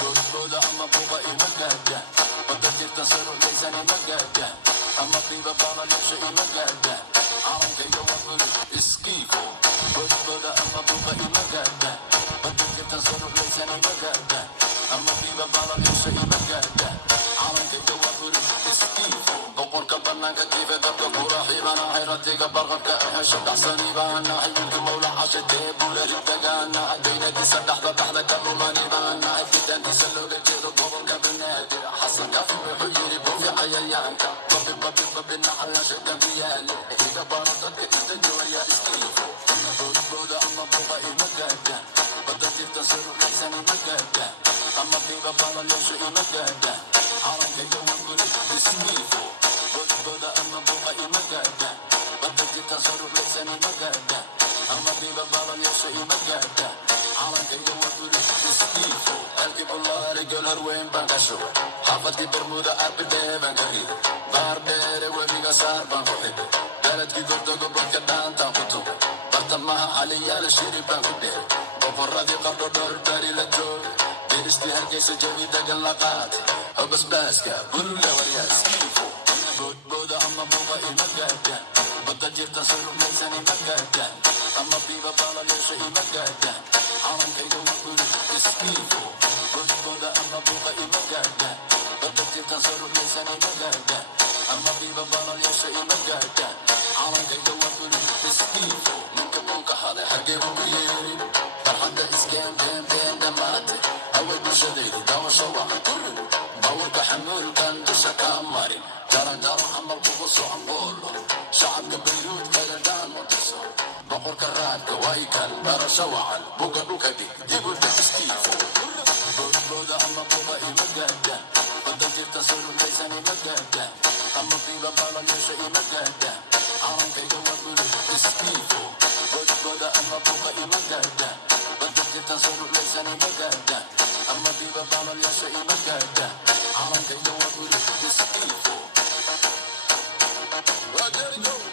boodbooda ama buuqa ima gaadha wadda jirta saro laysani ma gaadha ama qiiba baabaleesha ima gaadha calankayga waa buri iskiifo boodbooda ama buuqa ima gaadha wadda jirta saro laysani ma gaadha ama qiiba baabaleesha ima gaadha calankayga waa buri iskiifo boqorka bannaanka jiife dabka kula xiibana hayratiga barqabka ahesha dhaxsaniibaanahay wilka mawla cashadee bula ribdagaanahay daynadiisa dhaxda dhaxda ka dhulanibaanahay fidaantiisa looga jeedo gobolka banaadir xasan kaafi wuxuu yidhi buufi cayayaanka babi naxalasha gambiyaale iga baro dadka inta jooya iskiifo boodbooda ama buuqa ima gaadha badda jirta suruxaysan ima gaadha ama qiiba baabaleesha ima gaadha calankayga waa guri iskiifo boodbooda ama buuqa ima gaadha badda jirta suruxaysan ima gaadha ama qiiba baabaleesha ima gaadha calankayga waa guri iskiifo halkii bulaari galar weyn baan ka shugo xaafadkii bermuda arbidhee baan ka rido baar dheere webiga saar baan ku xidho beledkii gordogo badka dhaantaan ku tugo bartamaha caliyaala shiri baan ku dheer boqorradii qabdho dhowr bari la jooga diristii hargeysa jawi dagan la qaatay hobasbaaska bulla waryaa iskiifo boodbooda ama buuqa ima gaadha badda jirta suruxmaysan ima gaadha ama biiba baabaleesha ima gaadha calankayga waa guri iskiifo boodbooda ama buuqa ima gaadha badda jirta suruxmaysan ima gaadha ama biiba baabaleesha ima gaadha calankayga waa guri iskiifo ninka buunka haday xaggee buuka yeerin farxadda iskeen been dhammaatay away bulshadaydu daawasho waxa kurin bawrka xamuulkan dusha kaa marin jarajaro camal kugu socon boolo shacabka bayruud kagadhaan u dhiso boqorka raadka way kan barasho wacan buga dhulka dhig dibu dhig iskiifo boodbooda ama buuqa ima gaadha badda jirta suruxaysan ima gaadha ama qiiba baabaleesha ima gaadha calankayga waa guri iskiifo boodbooda ama buuqa ima gaadha badda jirta suruxaysan ima gaadha ama qiiba baabaleesha ima gaadha calankayga waa guri iskiifo. Well, there you go.